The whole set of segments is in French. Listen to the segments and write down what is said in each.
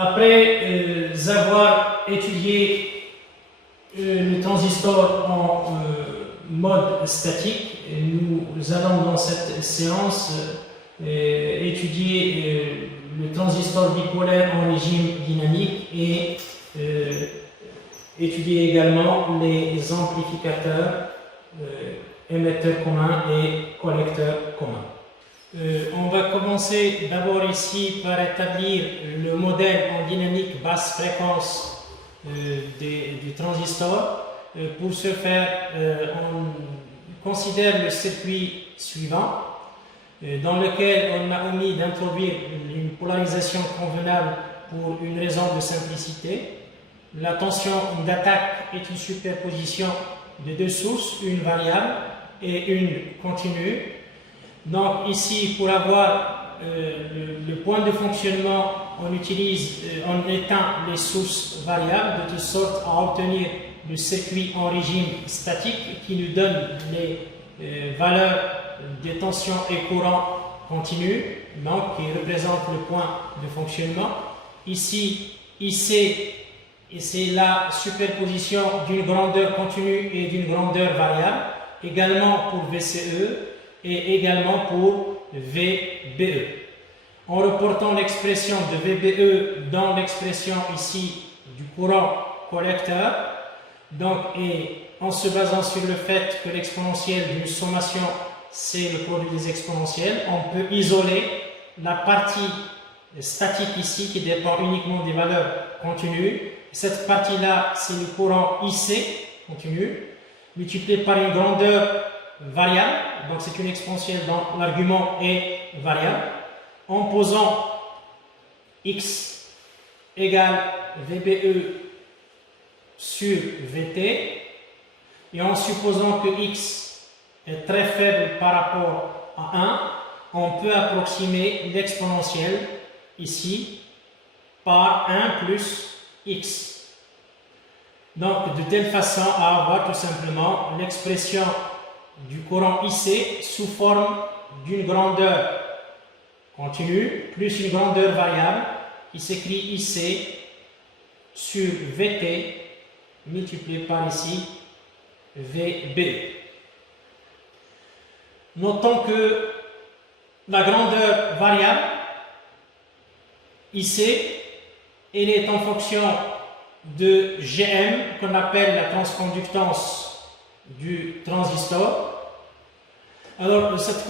Après avoir étudié le transistor en mode statique, nous allons dans cette séance étudier le transistor bipolaire en régime dynamique et étudier également les amplificateurs émetteurs communs et collecteurs communs. On va commencer d'abord ici par établir le modèle en dynamique basse fréquence du transistor. Pour ce faire, on considère le circuit suivant, dans lequel on a omis d'introduire une polarisation convenable pour une raison de simplicité. La tension d'attaque est une superposition de deux sources, une variable et une continue. Donc ici, pour avoir le point de fonctionnement, on éteint les sources variables de telle sorte à obtenir le circuit en régime statique qui nous donne les valeurs de tension et courant continu, donc qui représente le point de fonctionnement. Ici, IC, c'est la superposition d'une grandeur continue et d'une grandeur variable, également pour VCE et également pour VBE. En reportant l'expression de VBE dans l'expression ici du courant collecteur, donc, et en se basant sur le fait que l'exponentielle d'une sommation c'est le produit des exponentielles, on peut isoler la partie statique ici qui dépend uniquement des valeurs continues. Cette partie-là, c'est le courant IC continu, multiplié par une grandeur variable, donc c'est une exponentielle dont l'argument est variable, en posant x égale VBE sur VT, et en supposant que x est très faible par rapport à 1, on peut approximer l'exponentielle ici par 1 plus x. Donc, de telle façon à avoir tout simplement l'expression du courant IC sous forme d'une grandeur continue plus une grandeur variable qui s'écrit IC sur VT multiplié par ici VB. Notons que la grandeur variable IC, elle est en fonction de Gm, qu'on appelle la transconductance du transistor. Alors, cette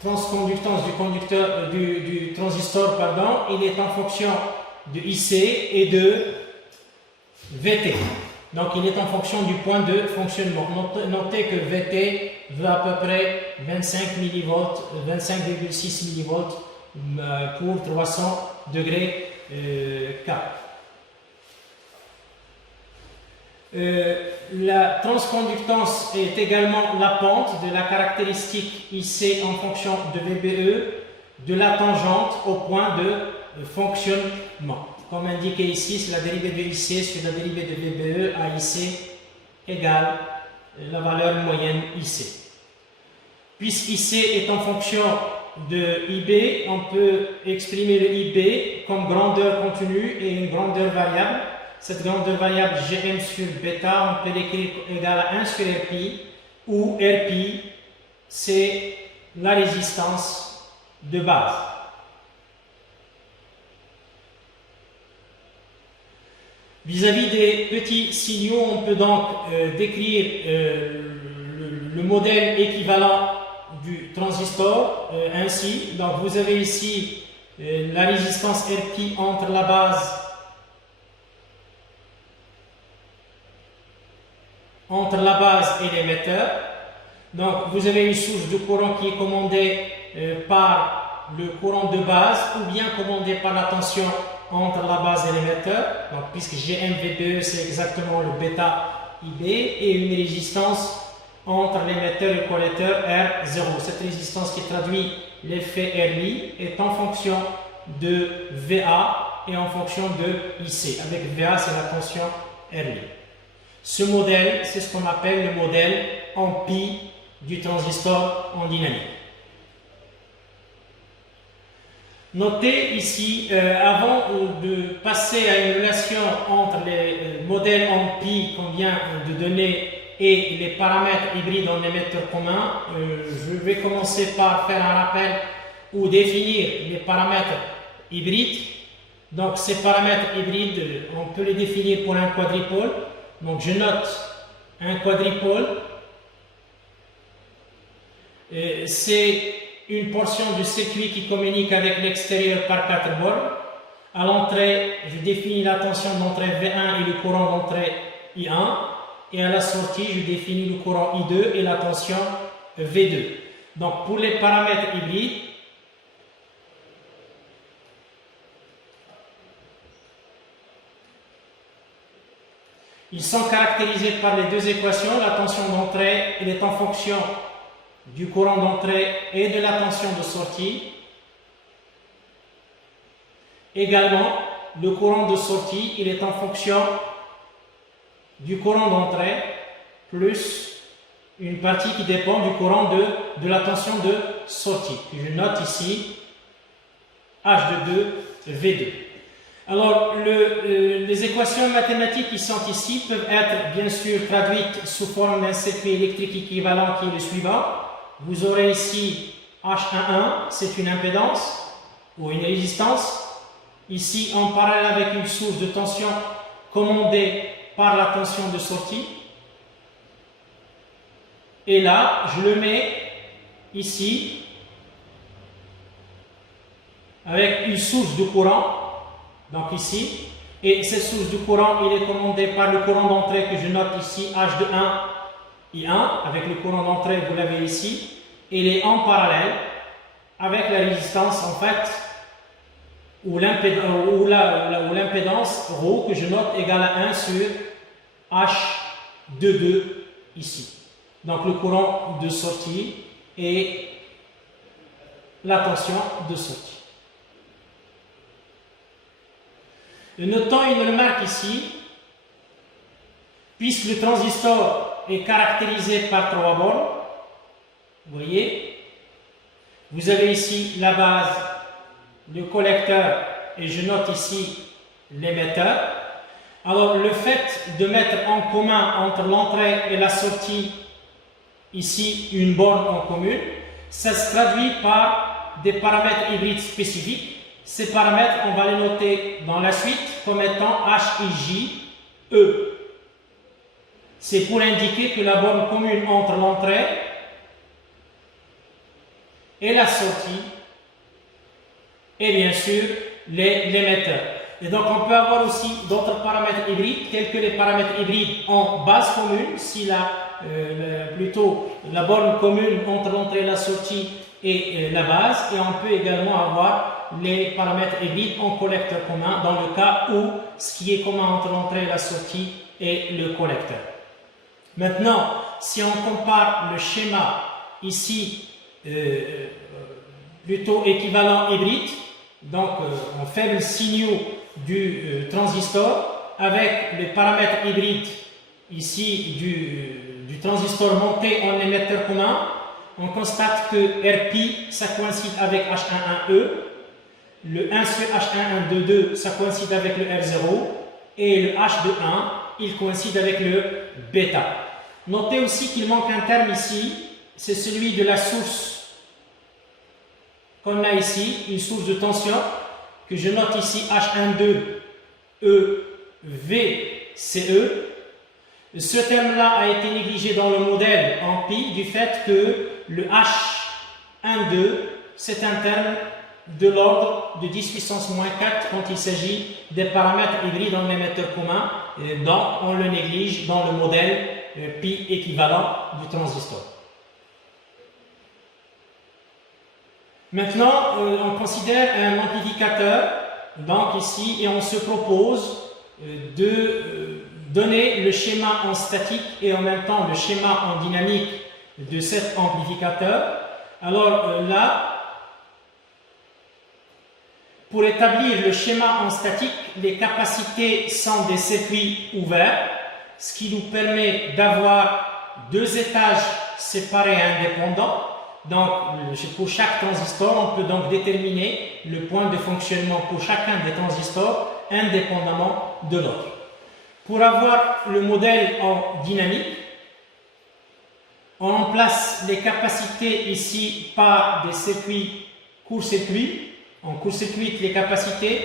transconductance du transistor, il est en fonction de IC et de VT. Donc, il est en fonction du point de fonctionnement. Notez que VT veut à peu près 25 mV, 25,6 mV pour 300 degrés K. La transconductance est également la pente de la caractéristique IC en fonction de VBE de la tangente au point de fonctionnement. Comme indiqué ici, c'est la dérivée de IC sur la dérivée de VBE à IC égale la valeur moyenne IC. Puisqu'IC est en fonction de IB, on peut exprimer le IB comme grandeur continue et une grandeur variable. Cette grandeur variable Gm sur bêta, on peut l'écrire égale à 1 sur Rpi, où Rpi, c'est la résistance de base. Vis-à-vis des petits signaux, on peut donc décrire le modèle équivalent du transistor ainsi. Donc vous avez ici la résistance Rpi entre la base et l'émetteur. Donc vous avez une source de courant qui est commandée par le courant de base ou bien commandée par la tension entre la base et l'émetteur. Donc puisque GMVBE c'est exactement le bêta IB, et une résistance entre l'émetteur et le collecteur R0. Cette résistance qui traduit l'effet RI est en fonction de VA et en fonction de IC. Avec VA c'est la tension RI. Ce modèle, c'est ce qu'on appelle le modèle en pi du transistor en dynamique. Notez ici, avant de passer à une relation entre les modèles en pi qu'on vient de donner et les paramètres hybrides en émetteur commun, je vais commencer par faire un rappel ou définir les paramètres hybrides. Donc ces paramètres hybrides, on peut les définir pour un quadripôle. Donc je note un quadripôle. C'est une portion du circuit qui communique avec l'extérieur par 4 bornes. À l'entrée, je définis la tension d'entrée V1 et le courant d'entrée I1. Et à la sortie, je définis le courant I2 et la tension V2. Donc pour les paramètres hybrides, ils sont caractérisés par les deux équations. La tension d'entrée, elle est en fonction du courant d'entrée et de la tension de sortie. Également, le courant de sortie, il est en fonction du courant d'entrée plus une partie qui dépend du courant de la tension de sortie. Je note ici H de 2, V2. Alors, les équations mathématiques qui sont ici peuvent être bien sûr traduites sous forme d'un circuit électrique équivalent qui est le suivant. Vous aurez ici H11, c'est une impédance ou une résistance. Ici, en parallèle avec une source de tension commandée par la tension de sortie. Et là, je le mets ici avec une source de courant. Donc ici, et cette source de courant, il est commandé par le courant d'entrée que je note ici, H de 1, I1, avec le courant d'entrée, vous l'avez ici, il est en parallèle avec la résistance, en fait, ou l'impédance ρ que je note égale à 1 sur H de 2 ici. Donc le courant de sortie et la tension de sortie. Notons une remarque ici, puisque le transistor est caractérisé par 3 bornes, vous voyez, vous avez ici la base, le collecteur et je note ici l'émetteur. Alors le fait de mettre en commun entre l'entrée et la sortie, ici une borne en commune, ça se traduit par des paramètres hybrides spécifiques. Ces paramètres, on va les noter dans la suite comme étant H, I, J, E. C'est pour indiquer que la borne commune entre l'entrée et la sortie est bien sûr l'émetteur. Et donc on peut avoir aussi d'autres paramètres hybrides, tels que les paramètres hybrides en base commune, si plutôt la borne commune entre l'entrée et la sortie est la base, et on peut également avoir les paramètres hybrides en collecteur commun dans le cas où ce qui est commun entre l'entrée et la sortie est le collecteur. Maintenant, si on compare le schéma ici plutôt équivalent hybride, donc en faible signaux du transistor avec les paramètres hybrides ici du transistor monté en émetteur commun, on constate que Rp ça coïncide avec H11E, le 1 sur H1122 ça coïncide avec le R0 et le H de 1 il coïncide avec le bêta. Notez aussi qu'il manque un terme ici, c'est celui de la source qu'on a ici, une source de tension que je note ici H12E VCE. Ce terme-là a été négligé dans le modèle en pi du fait que le H12 c'est un terme de l'ordre de 10 puissance moins 4 quand il s'agit des paramètres hybrides en émetteur commun, donc on le néglige dans le modèle pi équivalent du transistor. Maintenant, on considère un amplificateur, donc ici, et on se propose de donner le schéma en statique et en même temps le schéma en dynamique de cet amplificateur. Alors là, pour établir le schéma en statique, les capacités sont des circuits ouverts, ce qui nous permet d'avoir deux étages séparés et indépendants. Donc, pour chaque transistor, on peut donc déterminer le point de fonctionnement pour chacun des transistors indépendamment de l'autre. Pour avoir le modèle en dynamique, on remplace les capacités ici par des circuits court-circuit. On court-circuite les capacités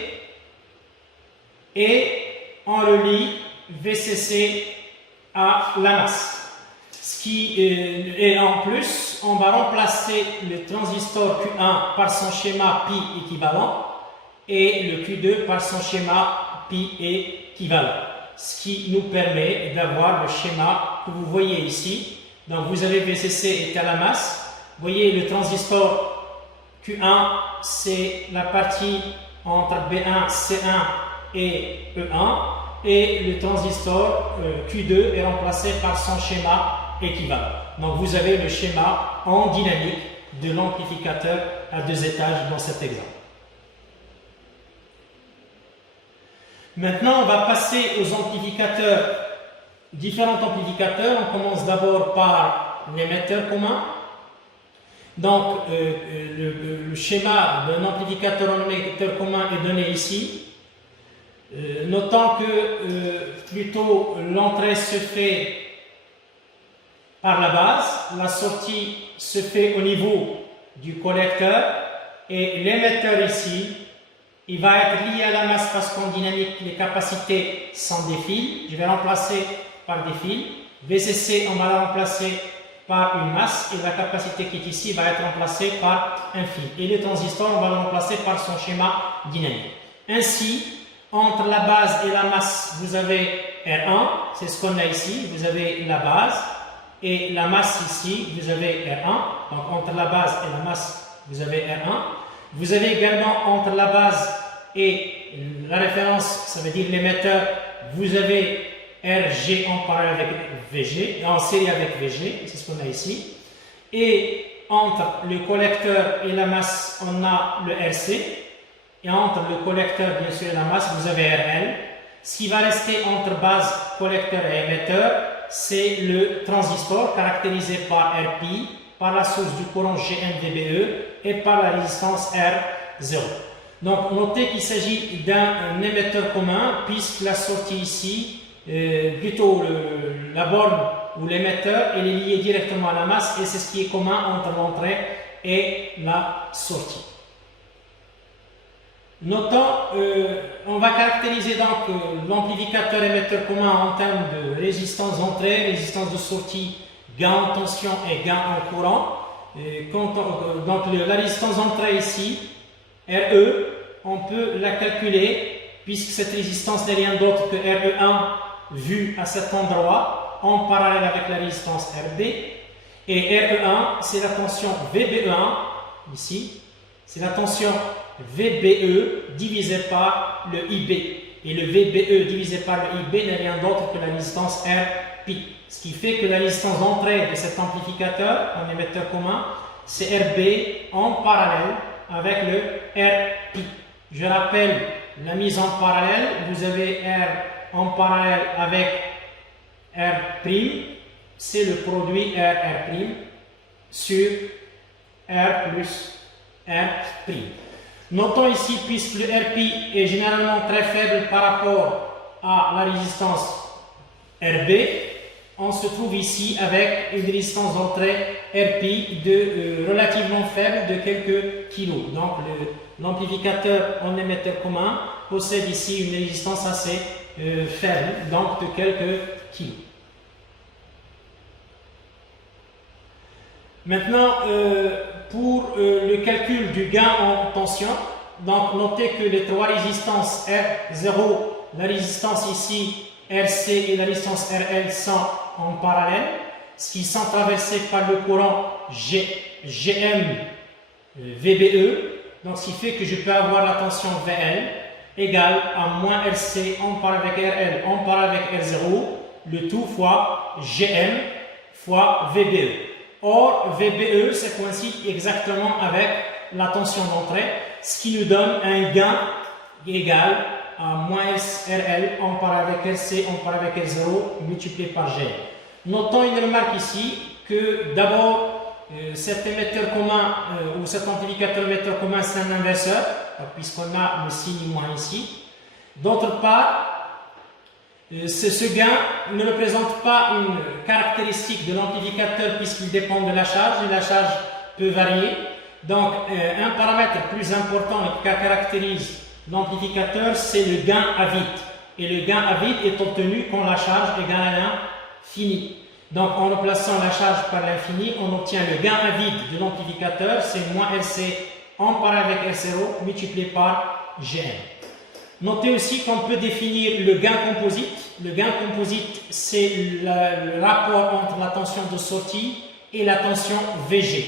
et on relie VCC à la masse. Et en plus, on va remplacer le transistor Q1 par son schéma pi équivalent et le Q2 par son schéma pi équivalent. Ce qui nous permet d'avoir le schéma que vous voyez ici. Donc vous avez VCC est à la masse. Vous voyez le transistor Q1, c'est la partie entre B1, C1 et E1. Et le transistor Q2 est remplacé par son schéma équivalent. Donc vous avez le schéma en dynamique de l'amplificateur à 2 étages dans cet exemple. Maintenant, on va passer aux amplificateurs, différents amplificateurs. On commence d'abord par l'émetteur commun. Donc, le schéma d'un amplificateur en émetteur commun est donné ici. Notant que plutôt l'entrée se fait par la base, la sortie se fait au niveau du collecteur et l'émetteur ici, il va être lié à la masse parce qu'en dynamique, les capacités sont des fils. Je vais remplacer par des fils. VCC, on va la remplacer par une masse et la capacité qui est ici va être remplacée par un fil. Et le transistor, on va le remplacer par son schéma dynamique. Ainsi, entre la base et la masse, vous avez R1, c'est ce qu'on a ici. Vous avez la base et la masse ici, vous avez R1. Donc entre la base et la masse, vous avez R1. Vous avez également entre la base et la référence, ça veut dire l'émetteur, vous avez RG en parallèle avec VG, en série avec VG, c'est ce qu'on a ici. Et entre le collecteur et la masse, on a le RC. Et entre le collecteur, bien sûr, et la masse, vous avez RL. Ce qui va rester entre base, collecteur et émetteur, c'est le transistor caractérisé par RP, par la source du courant GM-VBE et par la résistance R0. Donc, notez qu'il s'agit d'un émetteur commun, puisque la sortie ici, plutôt la borne ou l'émetteur, elle est liée directement à la masse et c'est ce qui est commun entre l'entrée et la sortie. Notons, on va caractériser donc l'amplificateur émetteur commun en termes de résistance d'entrée, résistance de sortie, gain en tension et gain en courant. Donc la résistance d'entrée ici, RE, on peut la calculer puisque cette résistance n'est rien d'autre que RE1 vu à cet endroit en parallèle avec la résistance RB. Et RE1, c'est la tension VBE1, ici, c'est la tension VBE divisé par le IB. Et le VBE divisé par le IB n'est rien d'autre que la résistance RP. Ce qui fait que la résistance d'entrée de cet amplificateur, en émetteur commun, c'est RB en parallèle avec le RP. Je rappelle la mise en parallèle. Vous avez R en parallèle avec R', c'est le produit R' sur R plus R'. Notons ici, puisque le RP est généralement très faible par rapport à la résistance RB, on se trouve ici avec une résistance d'entrée RP relativement faible de quelques kilos. Donc l'amplificateur en émetteur commun possède ici une résistance assez faible, donc de quelques kilos. Maintenant, pour le calcul du gain en tension, donc notez que les trois résistances R0, la résistance ici RC et la résistance RL sont en parallèle, ce qui sont traversés par le courant GM VBE, donc ce qui fait que je peux avoir la tension VL égale à moins RC en parallèle avec RL en parallèle avec R0, le tout fois GM fois VBE. Or, VBE, ça coïncide exactement avec la tension d'entrée, ce qui nous donne un gain égal à moins RL en parallèle avec RC en parallèle avec R0 multiplié par G. Notons une remarque ici que d'abord, cet émetteur commun ou cet amplificateur émetteur commun, c'est un inverseur, puisqu'on a le signe moins ici. D'autre part, ce gain ne représente pas une caractéristique de l'amplificateur puisqu'il dépend de la charge et la charge peut varier. Donc, un paramètre plus important qui caractérise l'amplificateur, c'est le gain à vide. Et le gain à vide est obtenu quand la charge égale à l'infini. Donc, en remplaçant la charge par l'infini, on obtient le gain à vide de l'amplificateur, c'est moins RC en parallèle avec R0 multiplié par GM. Notez aussi qu'on peut définir le gain composite. Le gain composite, c'est le rapport entre la tension de sortie et la tension VG.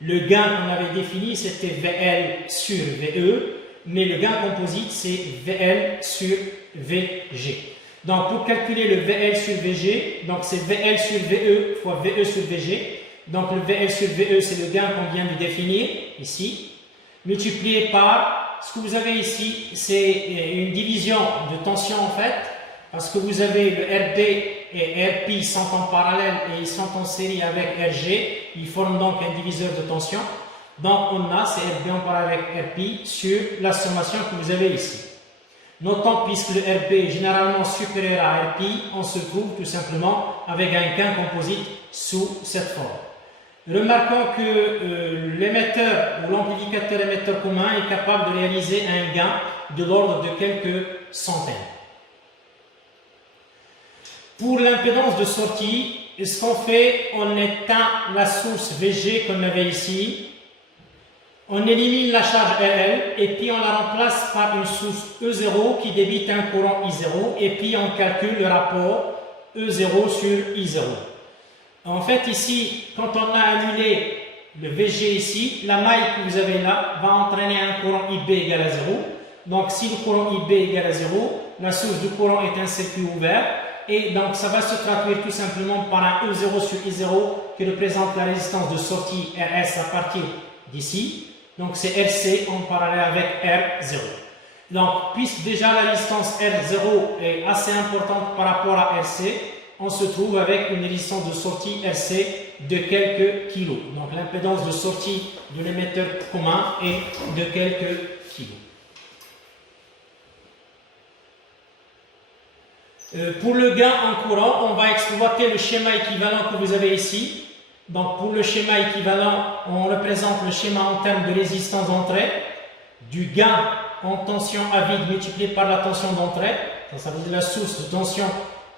Le gain qu'on avait défini, c'était VL sur VE, mais le gain composite, c'est VL sur VG. Donc, pour calculer le VL sur VG, donc c'est VL sur VE fois VE sur VG. Donc, le VL sur VE, c'est le gain qu'on vient de définir, ici, multiplié par, ce que vous avez ici, c'est une division de tension, en fait, parce que vous avez le RB et RP sont en parallèle et ils sont en série avec RG, ils forment donc un diviseur de tension. Donc, on a CRB en parallèle avec RP sur la sommation que vous avez ici. Notons, puisque le RP est généralement supérieur à RP, on se trouve tout simplement avec un gain composite sous cette forme. Remarquons que l'émetteur ou l'amplificateur émetteur commun est capable de réaliser un gain de l'ordre de quelques centaines. Pour l'impédance de sortie, ce qu'on fait, on éteint la source VG qu'on avait ici, on élimine la charge RL et puis on la remplace par une source E0 qui débite un courant I0 et puis on calcule le rapport E0 sur I0. En fait, ici, quand on a annulé le VG ici, la maille que vous avez là va entraîner un courant IB égal à 0. Donc, si le courant IB égale à 0, la source du courant est un circuit ouvert. Et donc, ça va se traduire tout simplement par un E0 sur I0 qui représente la résistance de sortie RS à partir d'ici. Donc, c'est RC en parallèle avec R0. Donc, puisque déjà la résistance R0 est assez importante par rapport à RC, on se trouve avec une résistance de sortie RC de quelques kilos. Donc, l'impédance de sortie de l'émetteur commun est de quelques kilos. Pour le gain en courant, on va exploiter le schéma équivalent que vous avez ici. Donc, pour le schéma équivalent, on représente le schéma en termes de résistance d'entrée, du gain en tension à vide multiplié par la tension d'entrée, ça veut dire la source de tension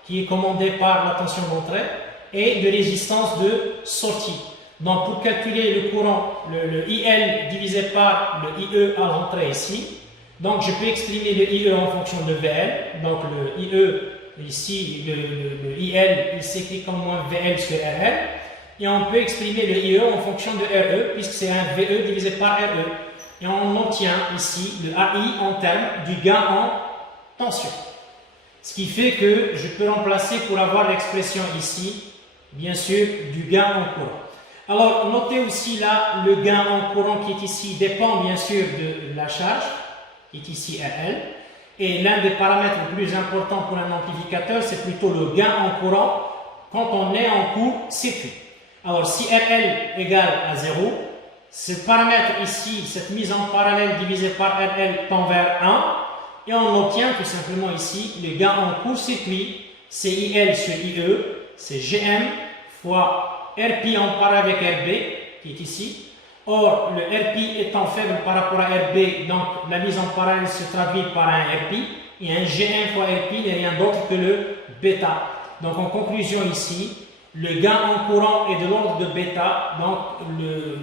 qui est commandée par la tension d'entrée, et de résistance de sortie. Donc, pour calculer le courant, le IL divisé par le IE à l'entrée ici, donc je peux exprimer le IE en fonction de VL. Donc, le IE ici, le IL, il s'écrit comme moins VL sur RL. Et on peut exprimer le IE en fonction de RE, puisque c'est un VE divisé par RE. Et on obtient ici le AI en termes du gain en tension. Ce qui fait que je peux remplacer pour avoir l'expression ici, bien sûr, du gain en courant. Alors, notez aussi là, le gain en courant qui est ici dépend bien sûr de la charge, qui est ici RL. Et l'un des paramètres les plus importants pour un amplificateur, c'est plutôt le gain en courant quand on est en court circuit. Alors, si RL égale à 0, ce paramètre ici, cette mise en parallèle divisée par RL tend vers 1, et on obtient tout simplement ici le gain en court circuit, c'est IL sur IE, c'est GM fois RP en parallèle avec RB, qui est ici. Or, le RP étant faible par rapport à RB, donc la mise en parallèle se traduit par un RP, et un G1 fois RP n'est rien d'autre que le bêta. Donc, en conclusion ici, le gain en courant est de l'ordre de bêta, donc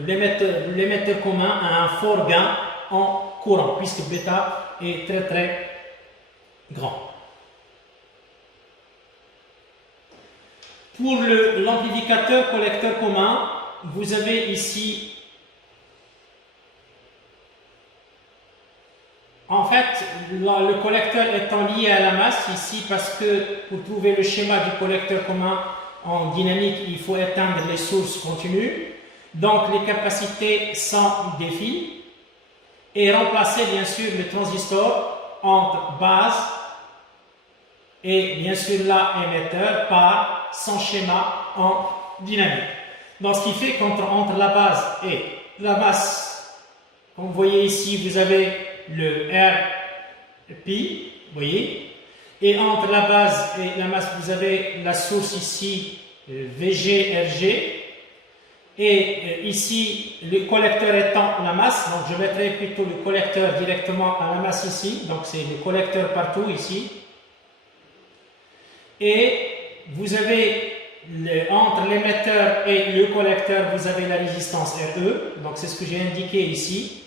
l'émetteur commun a un fort gain en courant, puisque bêta est très très grand. Pour l'amplificateur collecteur commun, vous avez ici, en fait, le collecteur étant lié à la masse ici, parce que pour trouver le schéma du collecteur commun en dynamique, il faut éteindre les sources continues. Donc, les capacités s'en défient et remplacer, bien sûr, le transistor entre base et, bien sûr, là, émetteur par son schéma en dynamique. Donc, ce qui fait qu'entre la base et la masse, comme vous voyez ici, vous avez le Rπ, vous voyez, et entre la base et la masse, vous avez la source ici, Vg, Rg, et ici, le collecteur étant la masse, donc je mettrai plutôt le collecteur directement à la masse ici, donc c'est le collecteur partout ici, et vous avez entre l'émetteur et le collecteur, vous avez la résistance RE, donc c'est ce que j'ai indiqué ici,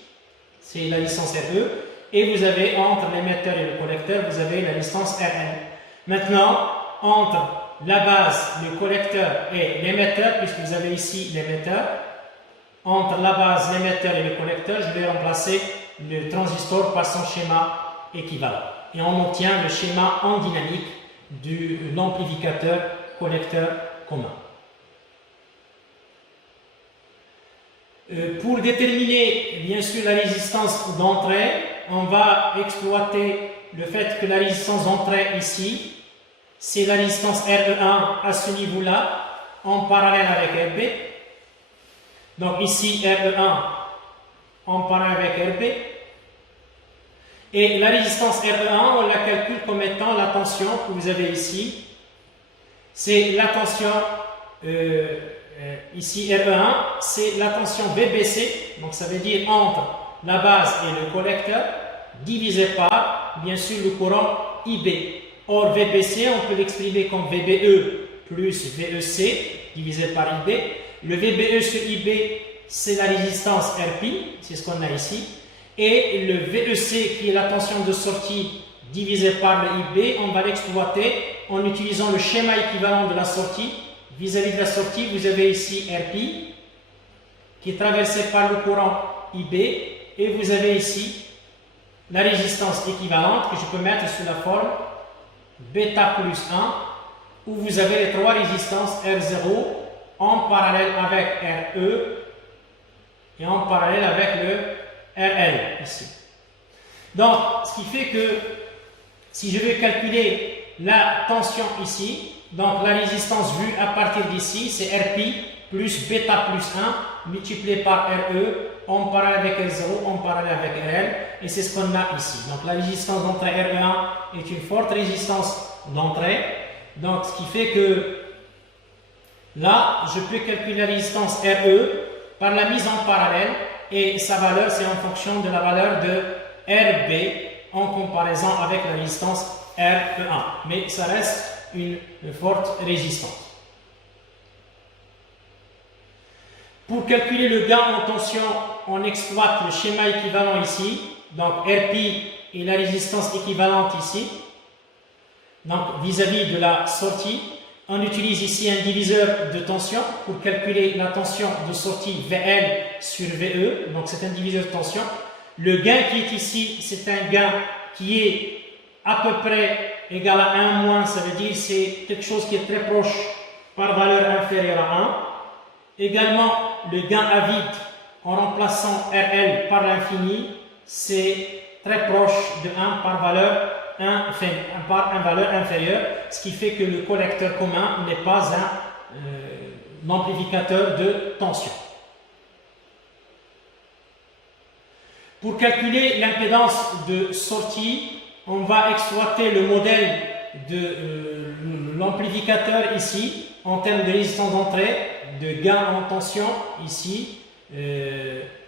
c'est la résistance RE, et vous avez entre l'émetteur et le collecteur, vous avez la résistance RL. Maintenant, entre la base, le collecteur et l'émetteur, puisque vous avez ici l'émetteur, entre la base, l'émetteur et le collecteur, je vais remplacer le transistor par son schéma équivalent. Et on obtient le schéma en dynamique de l'amplificateur collecteur commun. Pour déterminer bien sûr la résistance d'entrée, on va exploiter le fait que la résistance d'entrée ici, c'est la résistance RE1 à ce niveau-là, en parallèle avec RB. Donc ici RE1 en parallèle avec RB. Et la résistance RE1, on la calcule comme étant la tension que vous avez ici. C'est la tension, ici RE1, c'est la tension VBC, donc ça veut dire entre la base et le collecteur, divisé par, bien sûr, le courant IB. Or, VBC, on peut l'exprimer comme VBE plus VEC, divisé par IB. Le VBE sur IB, c'est la résistance RP, c'est ce qu'on a ici. Et le VEC, qui est la tension de sortie, divisé par le IB, on va l'exploiter en utilisant le schéma équivalent de la sortie. Vis-à-vis de la sortie, vous avez ici RP, qui est traversé par le courant IB, et vous avez ici la résistance équivalente, que je peux mettre sous la forme bêta plus 1, où vous avez les trois résistances R0 en parallèle avec RE et en parallèle avec le RL ici. Donc, ce qui fait que si je vais calculer la tension ici, donc la résistance vue à partir d'ici, c'est RP plus bêta plus 1 multiplié par RE en parallèle avec R0, en parallèle avec RL, et c'est ce qu'on a ici. Donc la résistance d'entrée RE1 est une forte résistance d'entrée, donc ce qui fait que là, je peux calculer la résistance RE par la mise en parallèle, et sa valeur, c'est en fonction de la valeur de RB en comparaison avec la résistance RE1, mais ça reste une forte résistance. Pour calculer le gain en tension, on exploite le schéma équivalent ici, donc RP et la résistance équivalente ici, donc vis-à-vis de la sortie. On utilise ici un diviseur de tension pour calculer la tension de sortie VL sur VE, donc c'est un diviseur de tension. Le gain qui est ici, c'est un gain qui est à peu près égal à 1 moins, ça veut dire c'est quelque chose qui est très proche par valeur inférieure à 1. Également, le gain à vide en remplaçant RL par l'infini, c'est très proche de 1 par valeur inférieure, ce qui fait que le collecteur commun n'est pas un amplificateur de tension. Pour calculer l'impédance de sortie, on va exploiter le modèle de l'amplificateur ici, en termes de résistance d'entrée, de gain en tension ici,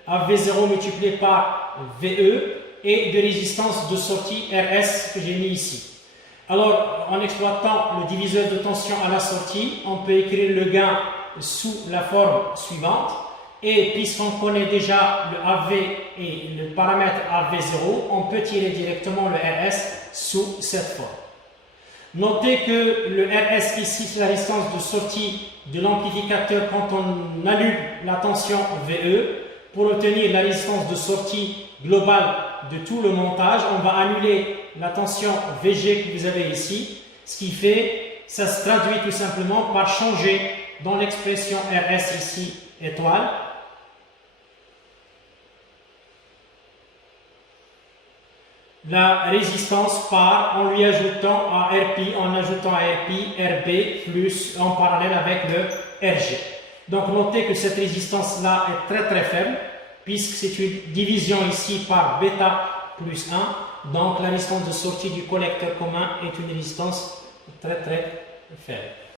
AV0 multiplié par VE, et de résistance de sortie RS que j'ai mis ici. Alors, en exploitant le diviseur de tension à la sortie, on peut écrire le gain sous la forme suivante. Et puisqu'on connaît déjà le AV et le paramètre AV0, on peut tirer directement le RS sous cette forme. Notez que le RS ici, c'est la résistance de sortie de l'amplificateur quand on annule la tension VE. Pour obtenir la résistance de sortie globale de tout le montage, on va annuler la tension VG que vous avez ici. Ce qui fait, ça se traduit tout simplement par changer dans l'expression RS ici, étoile, la résistance par en lui ajoutant à RP, en ajoutant à RP, RB plus en parallèle avec le RG. Donc notez que cette résistance-là est très très faible, puisque c'est une division ici par bêta plus 1. Donc la résistance de sortie du collecteur commun est une résistance très très faible.